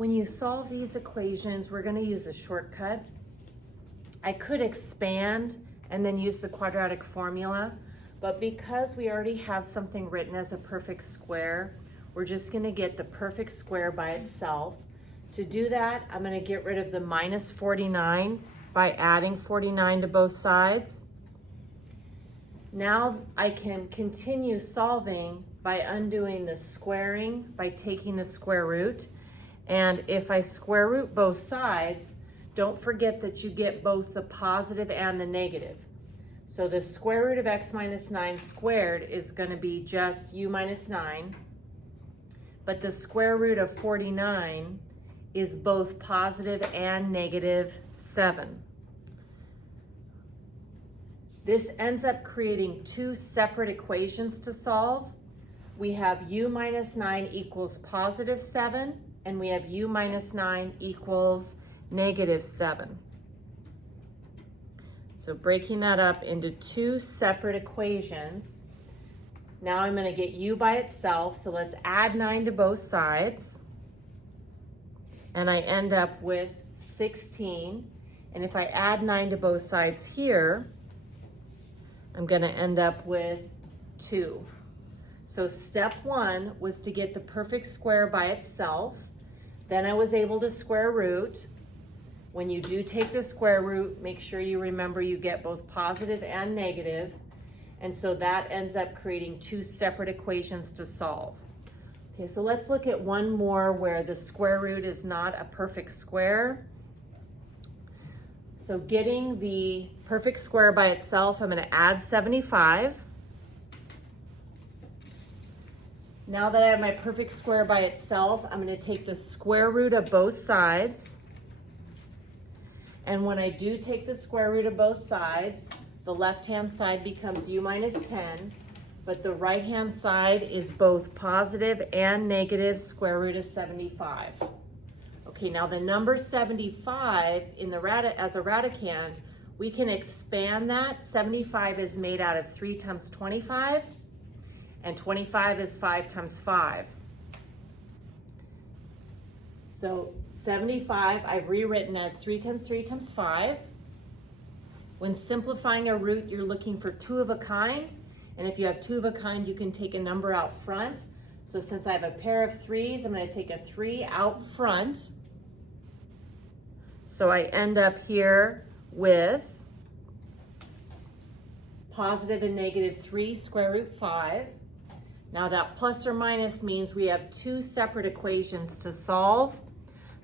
When you solve these equations, we're going to use a shortcut. I could expand and then use the quadratic formula, but because we already have something written as a perfect square, we're just going to get the perfect square by itself. To do that, I'm going to get rid of the minus 49 by adding 49 to both sides. Now I can continue solving by undoing the squaring by taking the square root. And if I square root both sides, don't forget that you get both the positive and the negative. So the square root of x minus 9 squared is going to be just u minus 9. But the square root of 49 is both positive and negative 7. This ends up creating two separate equations to solve. We have u minus 9 equals positive 7, and we have u minus 9 equals negative 7. So breaking that up into two separate equations. Now I'm going to get u by itself, so let's add 9 to both sides. And I end up with 16. And if I add 9 to both sides here, I'm going to end up with 2. So step 1 was to get the perfect square by itself. Then I was able to square root. When you do take the square root, make sure you remember you get both positive and negative. And so that ends up creating two separate equations to solve. Okay, so let's look at one more where the square root is not a perfect square. So getting the perfect square by itself, I'm going to add 75. Now that I have my perfect square by itself, I'm going to take the square root of both sides. And when I do take the square root of both sides, the left-hand side becomes u minus 10, but the right-hand side is both positive and negative square root of 75. Okay, now the number 75 in the as a radicand, we can expand that. 75 is made out of 3 times 25. And 25 is 5 times 5. So 75 I've rewritten as 3 times 3 times 5. When simplifying a root, you're looking for 2 of a kind. And if you have 2 of a kind, you can take a number out front. So since I have a pair of 3s, I'm going to take a 3 out front. So I end up here with positive and negative 3 square root 5. Now that plus or minus means we have two separate equations to solve.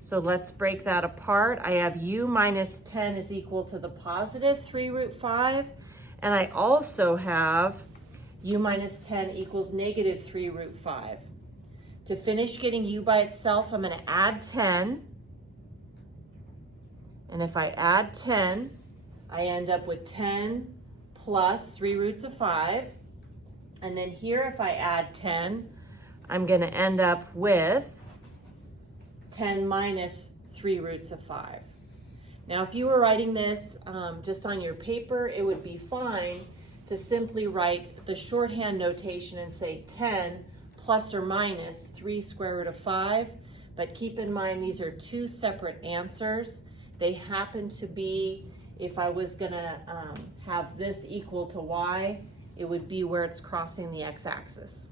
So let's break that apart. I have u minus 10 is equal to the positive 3 root 5. And I also have u minus 10 equals negative 3 root 5. To finish getting u by itself, I'm going to add 10. And if I add 10, I end up with 10 plus 3 roots of 5. And then here, if I add 10, I'm going to end up with 10 minus 3 roots of 5. Now, if you were writing this just on your paper, it would be fine to simply write the shorthand notation and say 10 plus or minus 3 square root of 5. But keep in mind, these are two separate answers. They happen to be, if I was going to have this equal to y, it would be where it's crossing the x-axis.